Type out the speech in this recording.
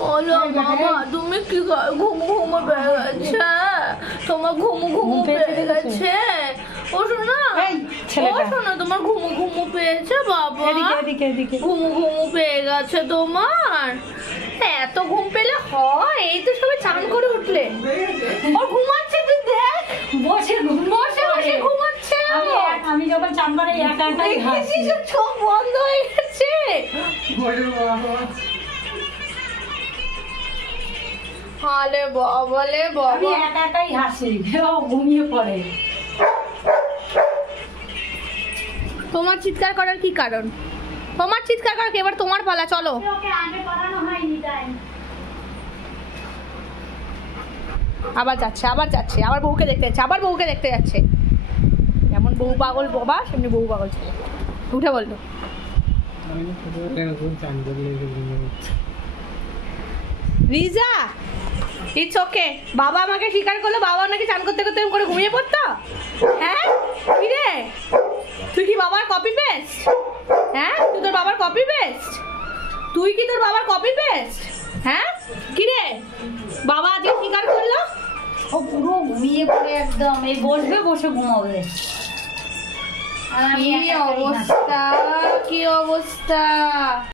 বলো মামা তুমি কি ঘুমু ঘুমু পেয়ে গেছে? তোমার ঘুমু ঘুমু পেয়ে গেছে? ও শোনা ও শোনা তোমার ঘুমু ঘুমু পেয়েছে বাবা? ঘুমু ঘুমু পেয়ে গেছে তোমার? এত ঘুম পেলে হয়? এই তো সবাই চান করে উঠলে। ওর ঘুমাচ্ছে তুই দেখ, বসে বসে বসে ঘুমাচ্ছে। আমি যখন চান করে একা একাই হাসি, চোখ বন্ধ হয়ে গেছে। হালে বাবা লে বাবা, আমি একা একাই হাসি, ও ঘুমিয়ে পড়ে। তোমার চিৎকার করার কি কারণ? তোমার চিৎকার করার, এবার তোমার পালা, চলো। আবার যাচ্ছে আবার বউকে দেখতে যাচ্ছে, যেমন বউ পাগল বাবা সেমনি বউ পাগল ছেলে। উঠে বললো রিজা, ইটস ওকে। বাবা আমাকে স্বীকার করলো, বাবা নাকি চান করতে করতে করে ঘুমিয়ে পড়তো। হ্যাঁ কি রে, তুই কি বাবার কপি পেস্ট? হ্যাঁ তুই তোর বাবার কপি পেস্ট? তুই কি তোর বাবার কপি পেস্ট? হ্যাঁ কি রে, বাবা আজকে স্বীকার করলো। ও পুরো ঘুমিয়ে পড়ে একদম, এই বসবে বসে ঘুমাবে। কি অবস্থা, কি অবস্থা।